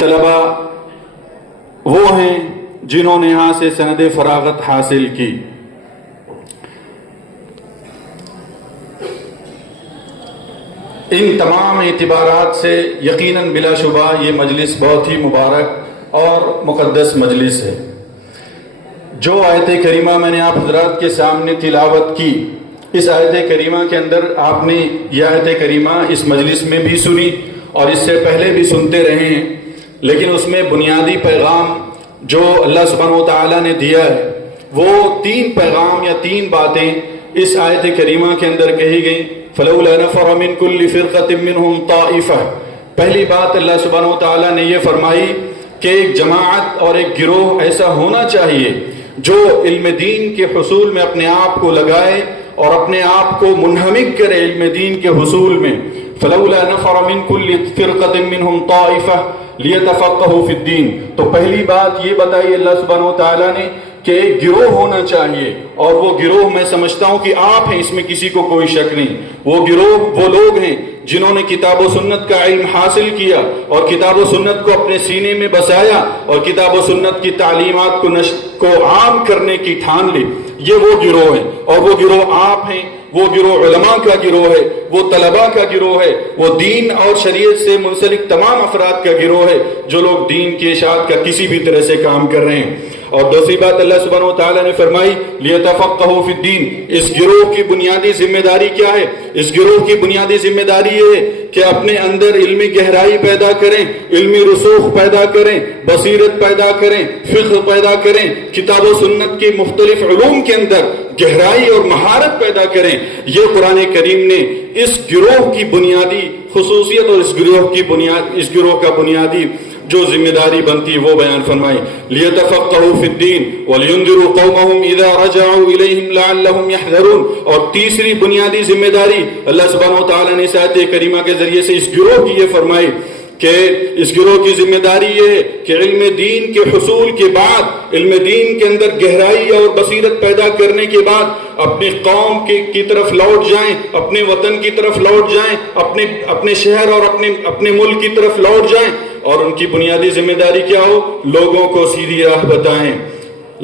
طلبا وہ ہیں جنہوں نے یہاں سے سند فراغت حاصل کی. ان تمام اعتبارات سے یقیناً بلا شبہ یہ مجلس بہت ہی مبارک اور مقدس مجلس ہے. جو آیت کریمہ میں نے آپ حضرات کے سامنے تلاوت کی، اس آیت کریمہ کے اندر آپ نے یہ آیت کریمہ اس مجلس میں بھی سنی اور اس سے پہلے بھی سنتے رہے ہیں، لیکن اس میں بنیادی پیغام جو اللہ سبحانہ و تعالیٰ نے دیا ہے وہ 3 پیغام یا 3 باتیں اس آیت کریمہ کے اندر کہی گئیں. فَلَوْلَا نَفَرَ مِن كُلِّ فِرْقَةٍ مِّنْهُمْ طَائِفَةٌ. پہلی بات اللہ سبحانہ و تعالیٰ نے یہ فرمائی کہ ایک جماعت اور ایک گروہ ایسا ہونا چاہیے جو علم دین کے حصول میں اپنے آپ کو لگائے اور اپنے آپ کو منہمک کرے علم دین کے حصول میں. فَلَوْلَا نَفَرَ مِن كُلِّ فِرْقَةٍ مِّنْهُمْ طَائِفَةٌ لِيَتَفَقَّهُوا فِي الدِّينِ. تو پہلی بات یہ بتائی اللہ سبحانہ و تعالیٰ نے کہ ایک گروہ ہونا چاہیے، اور وہ گروہ میں سمجھتا ہوں کہ آپ ہیں، اس میں کسی کو کوئی شک نہیں. وہ گروہ وہ لوگ ہیں جنہوں نے کتاب و سنت کا علم حاصل کیا اور کتاب و سنت کو اپنے سینے میں بسایا اور کتاب و سنت کی تعلیمات کو عام کرنے کی ٹھان لی. یہ وہ گروہ ہیں، اور وہ گروہ آپ ہیں. وہ گروہ علماء کا گروہ ہے، وہ طلباء کا گروہ ہے، وہ دین اور شریعت سے منسلک تمام افراد کا گروہ ہے جو لوگ دین کی اشاعت کا کسی بھی طرح سے کام کر رہے ہیں. اور دوسری بات اللہ سبحانہ و تعالیٰ نے فرمائی لِيَتَفَقَّهُوا فِي الدِّينِ. اس گروہ کی بنیادی ذمہ داری کیا ہے؟ اس گروہ کی بنیادی ذمہ داری یہ ہے کہ اپنے اندر علمی گہرائی پیدا کریں، علمی رسوخ پیدا کریں، بصیرت پیدا کریں، فقہ پیدا کریں، کتاب و سنت کے مختلف علوم کے اندر گہرائی اور مہارت پیدا کریں. یہ قرآن کریم نے اس گروہ کی بنیادی خصوصیت اور اس گروہ کا بنیادی جو ذمہ داری بنتی ہے وہ بیان فرمائی. لِيَتَفَقَّهُوا فِي الدِّينِ وَلِيُنذِرُوا قَوْمَهُمْ إِذَا رَجَعُوا إِلَيْهِمْ لَعَلَّهُمْ يَحْذَرُونَ. اور تیسری بنیادی ذمہ داری اللہ سبحانہ و تعالیٰ نے اس آیت کریمہ کے ذریعے سے اس گروہ کی یہ فرمائی کہ اس گروہ کی ذمہ داری یہ ہے کہ علم دین کے حصول کے بعد، علم دین کے اندر گہرائی اور بصیرت پیدا کرنے کے بعد اپنی قوم کی طرف لوٹ جائیں، اپنے وطن کی طرف لوٹ جائیں، اپنے شہر اور اپنے ملک کی طرف لوٹ جائیں. اور ان کی بنیادی ذمہ داری کیا ہو؟ لوگوں کو سیدھی راہ بتائیں.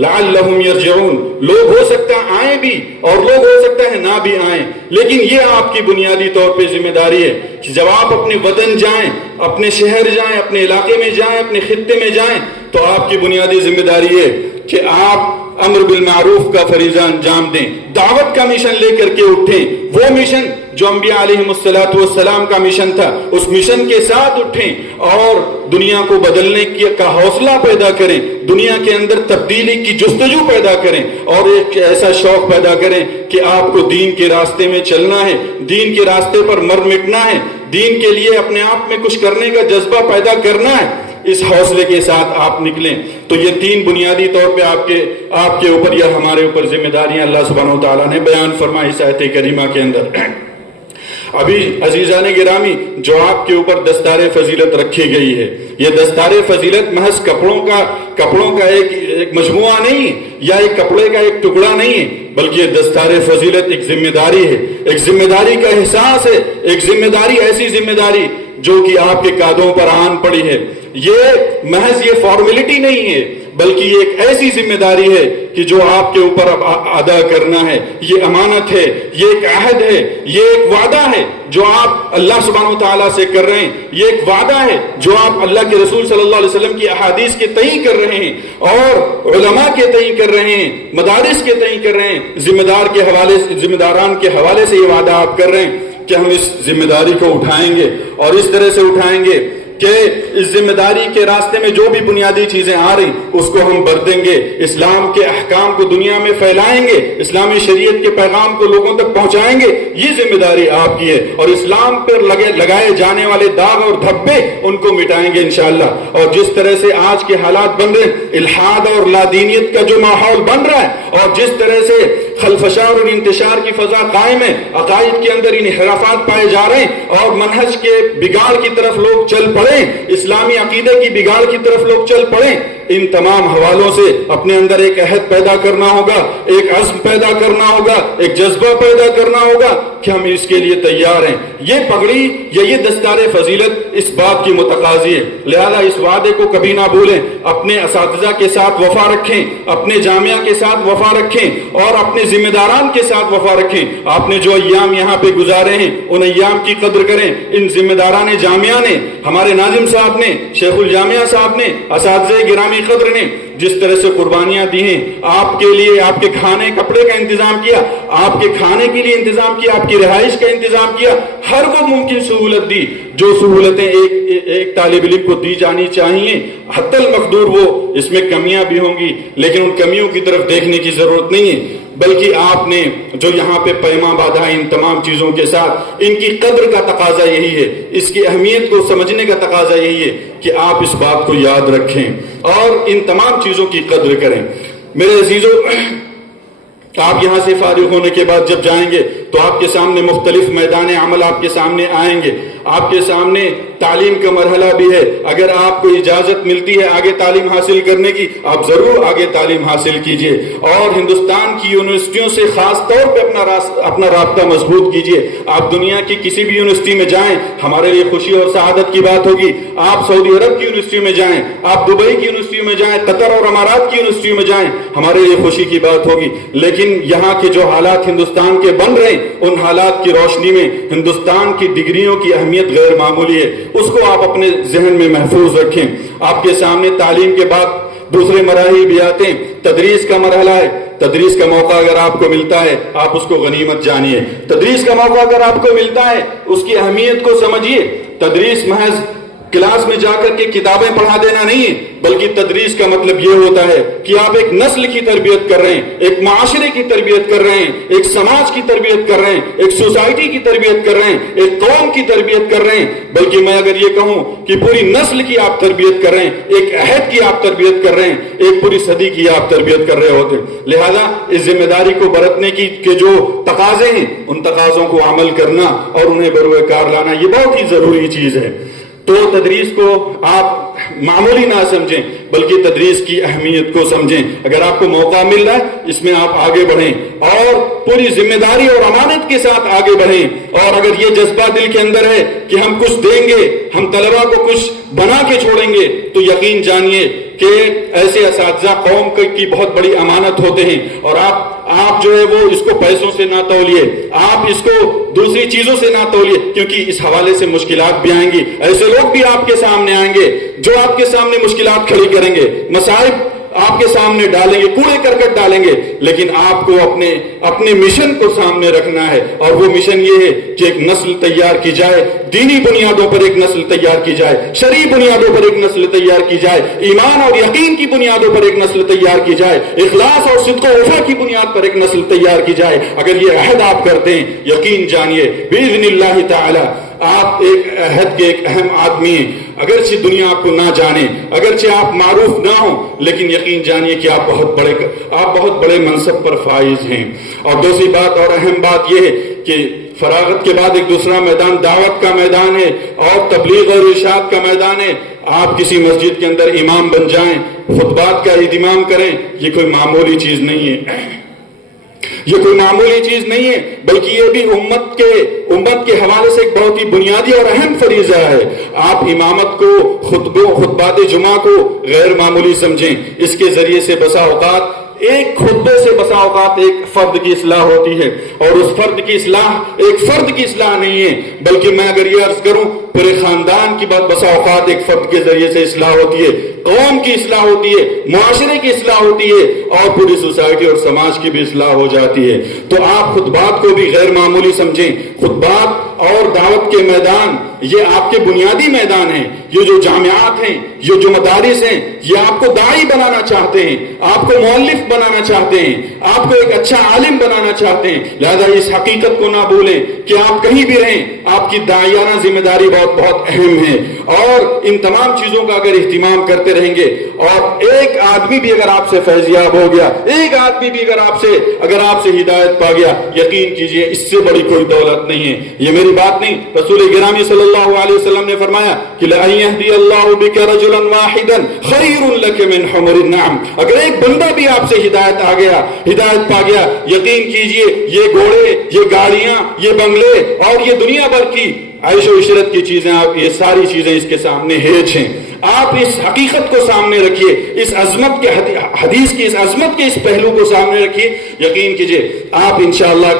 لعلہم یرجعون. لوگ ہو سکتا ہے آئیں بھی اور لوگ ہو سکتا ہے نہ بھی آئیں، لیکن یہ آپ کی بنیادی طور پہ ذمہ داری ہے کہ جب آپ اپنے وطن جائیں، اپنے شہر جائیں، اپنے علاقے میں جائیں، اپنے خطے میں جائیں، تو آپ کی بنیادی ذمہ داری ہے کہ آپ امر بالمعروف کا فریضہ انجام دیں، دعوت کا مشن لے کر کے اٹھیں. وہ مشن جو انبیاء علیہ السلام کا مشن تھا، اس مشن کے ساتھ اٹھیں اور دنیا کو بدلنے کا حوصلہ پیدا کریں، دنیا کے اندر تبدیلی کی جستجو پیدا کریں اور ایک ایسا شوق پیدا کریں کہ آپ کو دین کے راستے میں چلنا ہے، دین کے راستے پر مر مٹنا ہے، دین کے لیے اپنے آپ میں کچھ کرنے کا جذبہ پیدا کرنا ہے. اس حوصلے کے ساتھ آپ نکلیں. تو یہ 3 بنیادی طور پہ آپ کے اوپر یا ہمارے اوپر ذمہ داریاں اللہ سبحانہ و تعالیٰ نے بیان فرمائی اس آیت کریمہ کے اندر. ابھی عزیزان گرامی جو آپ کے اوپر دستار فضیلت رکھی گئی ہے، یہ دستار فضیلت محض کپڑوں کا ایک مجموعہ نہیں یا ایک کپڑے کا ایک ٹکڑا نہیں ہے، بلکہ یہ دستار فضیلت ایک ذمہ داری ہے، ایک ذمہ داری کا احساس ہے، ایک ذمہ داری، ایسی ذمہ داری جو کہ آپ کے قدموں پر آن پڑی ہے. یہ محض یہ فارمیلٹی نہیں ہے، بلکہ یہ ایک ایسی ذمہ داری ہے کہ جو آپ کے اوپر ادا کرنا ہے. یہ امانت ہے، یہ ایک عہد ہے، یہ ایک وعدہ ہے جو آپ اللہ سبحانہ و تعالیٰ سے کر رہے ہیں. یہ ایک وعدہ ہے جو آپ اللہ کے رسول صلی اللہ علیہ وسلم کی احادیث کے تئیں کر رہے ہیں اور علماء کے تئیں کر رہے ہیں، مدارس کے تئیں کر رہے ہیں. ذمہ داران کے حوالے سے یہ وعدہ آپ کر رہے ہیں کہ ہم اس ذمہ داری کو اٹھائیں گے اور اس طرح سے اٹھائیں گے کہ اس ذمہ داری کے راستے میں جو بھی بنیادی چیزیں آ رہی اس کو ہم برتیں گے، اسلام کے احکام کو دنیا میں پھیلائیں گے، اسلامی شریعت کے پیغام کو لوگوں تک پہنچائیں گے. یہ ذمہ داری آپ کی ہے اور اسلام پر لگائے جانے والے داغ اور دھبے ان کو مٹائیں گے انشاءاللہ. اور جس طرح سے آج کے حالات بن رہے ہیں، الحاد اور لادینیت کا جو ماحول بن رہا ہے اور جس طرح سے خلفشار اور انتشار کی فضا قائم ہے، عقائد کے اندر انحرافات پائے جا رہے ہیں اور منہج کے بگاڑ کی طرف لوگ چل پڑے، اسلامی عقیدے کی بگاڑ کی طرف لوگ چل پڑے، ان تمام حوالوں سے اپنے اندر ایک عہد پیدا کرنا ہوگا، ایک عزم پیدا کرنا ہوگا، ایک جذبہ پیدا کرنا ہوگا کہ ہم اس کے لیے تیار ہیں۔ یہ پگڑی یا یہ دستار فضیلت اس بات کی متقاضی ہے، لہذا اس وعدے کو کبھی نہ بھولیں، اپنے اساتذہ کے ساتھ وفا رکھیں، اپنے جامعہ کے ساتھ وفا رکھیں اور اپنے ذمہ داران کے ساتھ وفا رکھیں۔ آپ نے جو ایام یہاں پہ گزارے ہیں ان ایام کی قدر کریں۔ ان ذمہ داران جامعہ نے، ہمارے ناظم صاحب نے، شیخ الجامعہ صاحب نے، اساتذہ گرامی قدر نے جس طرح سے قربانیاں دی ہیں، آپ کے لیے آپ کے کھانے کپڑے کا انتظام کیا، آپ کے کھانے کے لیے انتظام کیا، آپ کی رہائش کا انتظام کیا، ہر وہ ممکن سہولت دی جو سہولتیں ایک طالب علم کو دی جانی چاہیے۔ حتی المقدور وہ اس میں کمیاں بھی ہوں گی لیکن ان کمیوں کی طرف دیکھنے کی ضرورت نہیں ہے، بلکہ آپ نے جو یہاں پہ پیماں باندھا ان تمام چیزوں کے ساتھ، ان کی قدر کا تقاضا یہی ہے، اس کی اہمیت کو سمجھنے کا تقاضا یہی ہے کہ آپ اس بات کو یاد رکھیں اور ان تمام چیزوں کی قدر کریں۔ میرے عزیزو، آپ یہاں سے فارغ ہونے کے بعد جب جائیں گے تو آپ کے سامنے مختلف میدان عمل آپ کے سامنے آئیں گے، آپ کے سامنے تعلیم کا مرحلہ بھی ہے۔ اگر آپ کو اجازت ملتی ہے آگے تعلیم حاصل کرنے کی، آپ ضرور آگے تعلیم حاصل کیجئے اور ہندوستان کی یونیورسٹیوں سے خاص طور پہ اپنا رابطہ مضبوط کیجئے۔ آپ دنیا کی کسی بھی یونیورسٹی میں جائیں، ہمارے لیے خوشی اور سعادت کی بات ہوگی۔ آپ سعودی عرب کی یونیورسٹی میں جائیں، آپ دبئی کی یونیورسٹی میں جائیں، قطر اور امارات کی یونیورسٹی میں جائیں، ہمارے لیے خوشی کی بات ہوگی۔ لیکن یہاں کے جو حالات ہندوستان کے بن رہے ہیں ان حالات کی روشنی میں ہندوستان کی ڈگریوں کی اہمیت غیر معمولی ہے، اس کو آپ اپنے ذہن میں محفوظ رکھیں۔ آپ کے سامنے تعلیم کے بعد دوسرے مراحل بھی آتے ہیں، تدریس کا مرحلہ ہے۔ تدریس کا موقع اگر آپ کو ملتا ہے آپ اس کو غنیمت جانیے، تدریس کا موقع اگر آپ کو ملتا ہے اس کی اہمیت کو سمجھیے۔ تدریس محض کلاس میں جا کر کے کتابیں پڑھا دینا نہیں ہے، بلکہ تدریس کا مطلب یہ ہوتا ہے کہ آپ ایک نسل کی تربیت کر رہے ہیں، ایک معاشرے کی تربیت کر رہے ہیں، ایک سماج کی تربیت کر رہے ہیں، ایک سوسائٹی کی تربیت کر رہے ہیں، ایک قوم کی تربیت کر رہے ہیں، بلکہ میں اگر یہ کہوں کہ پوری نسل کی آپ تربیت کر رہے ہیں، ایک عہد کی آپ تربیت کر رہے ہیں، ایک پوری صدی کی آپ تربیت کر رہے ہوتے ہیں۔ لہذا اس ذمہ داری کو برتنے کے جو تقاضے ہیں ان تقاضوں کو عمل کرنا اور انہیں بروئے کار لانا یہ بہت ہی ضروری چیز ہے۔ تو تدریس کو آپ معمولی نہ سمجھیں بلکہ تدریس کی اہمیت کو سمجھیں۔ اگر آپ کو موقع مل رہا ہے اس میں آپ آگے بڑھیں اور پوری ذمہ داری اور امانت کے ساتھ آگے بڑھیں، اور اگر یہ جذبہ دل کے اندر ہے کہ ہم کچھ دیں گے، ہم طلبہ کو کچھ بنا کے چھوڑیں گے، تو یقین جانیے کہ ایسے اساتذہ قوم کی بہت بڑی امانت ہوتے ہیں، اور آپ جو ہے وہ اس کو پیسوں سے نہ تولیے، آپ اس کو دوسری چیزوں سے نہ تولیے، کیونکہ اس حوالے سے مشکلات بھی آئیں گی، ایسے لوگ بھی آپ کے سامنے آئیں گے جو آپ کے سامنے مشکلات کھڑی کریں گے، مصائب آپ کے سامنے ڈالیں گے، کوڑے کرکٹ ڈالیں گے، لیکن آپ کو اپنے مشن کو سامنے رکھنا ہے، اور وہ مشن یہ ہے کہ ایک نسل تیار کی جائے، دینی بنیادوں پر ایک نسل تیار کی جائے، شرعی بنیادوں پر ایک نسل تیار کی جائے، ایمان اور یقین کی بنیادوں پر ایک نسل تیار کی جائے، اخلاص اور صدق و وفا کی بنیاد پر ایک نسل تیار کی جائے۔ اگر یہ عہد آپ کرتے ہیں یقین جانیے باذن اللہ تعالی آپ ایک عہد کے ایک اہم آدمی ہیں، اگرچہ دنیا آپ کو نہ جانے، اگرچہ آپ معروف نہ ہوں، لیکن یقین جانیے کہ آپ بہت بڑے منصب پر فائز ہیں۔ اور دوسری بات اور اہم بات یہ ہے کہ فراغت کے بعد ایک دوسرا میدان دعوت کا میدان ہے اور تبلیغ اور ارشاد کا میدان ہے۔ آپ کسی مسجد کے اندر امام بن جائیں، خطبات کا اہتمام کریں، یہ کوئی معمولی چیز نہیں ہے، یہ کوئی معمولی چیز نہیں ہے، بلکہ یہ بھی امت کے حوالے سے ایک بہت ہی بنیادی اور اہم فریضہ ہے۔ آپ امامت کو خطبات جمعہ کو غیر معمولی سمجھیں، اس کے ذریعے سے بسا اوقات ایک خطبے سے بسا اوقات ایک فرد کی اصلاح ہوتی ہے، اور اس فرد کی اصلاح ایک فرد کی اصلاح نہیں ہے، بلکہ میں اگر یہ عرض کروں پورے خاندان کی بسا اوقات ایک فرد کے ذریعے سے اصلاح ہوتی ہے، قوم کی اصلاح ہوتی ہے، معاشرے کی اصلاح ہوتی ہے، اور پوری سوسائٹی اور سماج کی بھی اصلاح ہو جاتی ہے۔ تو آپ خطبات کو بھی غیر معمولی سمجھیں۔ خطبات اور دعوت کے میدان یہ آپ کے بنیادی میدان ہیں۔ یہ جو جامعات ہیں، یہ جو مدارس ہیں، یہ آپ کو داعی بنانا چاہتے ہیں، آپ کو مؤلف بنانا چاہتے ہیں، آپ کو ایک اچھا عالم بنانا چاہتے ہیں۔ لہذا اس حقیقت کو نہ بھولیں کہ آپ کہیں بھی رہیں آپ کی داعیانہ ذمہ داری بہت اہم ہے، اور ان تمام چیزوں کا اگر اہتمام کرتے رہیں گے، اور ایک آدمی بھی اگر آپ سے فیضیاب ہو گیا، ایک آدمی بھی اگر آپ سے ہدایت پا گیا، یقین کیجئے اس سے بڑی کوئی دولت نہیں ہے۔ یہ میری بات نہیں، رسول گرامی صلی اللہ علیہ وسلم نے فرمایا کہ لَأَن يَهْدِيَ اللَّهُ بِكَ رَجُلًا وَاحِدًا خَيْرٌ لَكَ مِنْ حُمُرِ النَّعَمِ. اگر ایک بندہ بھی آپ سے ہدایت پا گیا، یقین کیجئے یہ گھوڑے، یہ گاڑیاں، یہ بنگلے اور یہ دنیا بھر کی عیش و عشرت کی چیزیں، آپ یہ ساری چیزیں اس کے سامنے ہیچ ہیں. آپ اس حقیقت کو سامنے رکھیے، اس عظمت کے حدیث کی اس عظمت کے اس پہلو کو سامنے رکھیے. یقین کیجئے آپ انشاءاللہ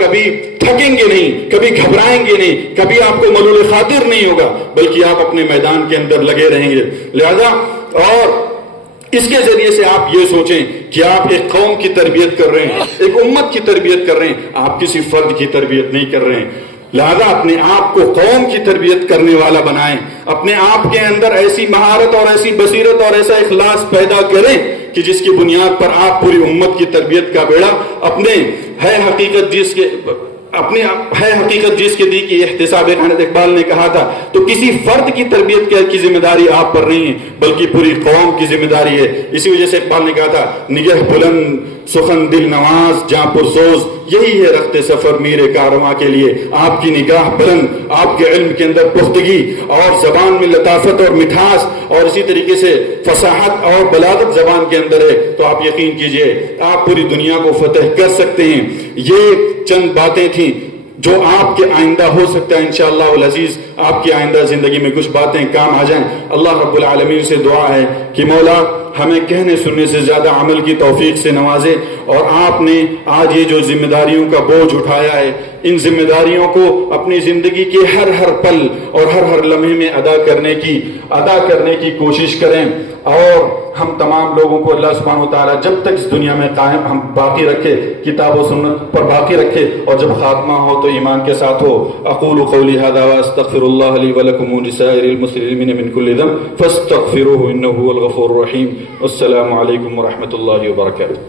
کبھی تھکیں گے نہیں، کبھی گھبرائیں گے نہیں، کبھی آپ کو ملول خاطر نہیں ہوگا، بلکہ آپ اپنے میدان کے اندر لگے رہیں گے. لہذا اور اس کے ذریعے سے آپ یہ سوچیں کہ آپ ایک قوم کی تربیت کر رہے ہیں، ایک امت کی تربیت کر رہے ہیں، آپ کسی فرد کی تربیت نہیں کر رہے ہیں. لہذا اپنے آپ کو قوم کی تربیت کرنے والا بنائیں، اپنے آپ کے اندر ایسی مہارت اور ایسی بصیرت اور ایسا اخلاص پیدا کریں کہ جس کی بنیاد پر آپ پوری امت کی تربیت کا بیڑا اپنے ہے حقیقت جس کے دی کی احتساب خانت اقبال نے کہا تھا، تو کسی فرد کی تربیت کی ذمہ داری آپ پر نہیں ہے بلکہ پوری قوم کی ذمہ داری ہے. اسی وجہ سے اقبال نے کہا تھا نگہ بلند سخن دل نواز جہاں پرسوز، یہی ہے رخت سفر میرے کارواں کے لیے. آپ کی نگاہ بلند، آپ کے علم کے اندر پختگی اور زبان میں لطافت اور مٹھاس اور اسی طریقے سے فصاحت اور بلاغت زبان کے اندر ہے، تو آپ یقین کیجئے آپ پوری دنیا کو فتح کر سکتے ہیں. یہ چند باتیں تھیں جو آپ کے آئندہ ہو سکتا ہے انشاءاللہ العزیز آپ کی آئندہ زندگی میں کچھ باتیں کام آ جائیں. اللہ رب العالمین سے دعا ہے کہ مولا ہمیں کہنے سننے سے زیادہ عمل کی توفیق سے نوازے، اور آپ نے آج یہ جو ذمہ داریوں کا بوجھ اٹھایا ہے، ان ذمہ داریوں کو اپنی زندگی کے ہر پل اور ہر لمحے میں ادا کرنے کی کوشش کریں. اور ہم تمام لوگوں کو اللہ سبحانہ وتعالی جب تک اس دنیا میں قائم ہم باقی رکھے، کتاب و سنت پر باقی رکھے، اور جب خاتمہ ہو تو ایمان کے ساتھ ہو. اقول قولی ھذا واستغفر اللہ لی ولکم ولسائر المسلمین من کل ذنب فاستغفروہ انہ هو الغفور الرحیم. السلام علیکم ورحمۃ اللہ وبرکاتہ.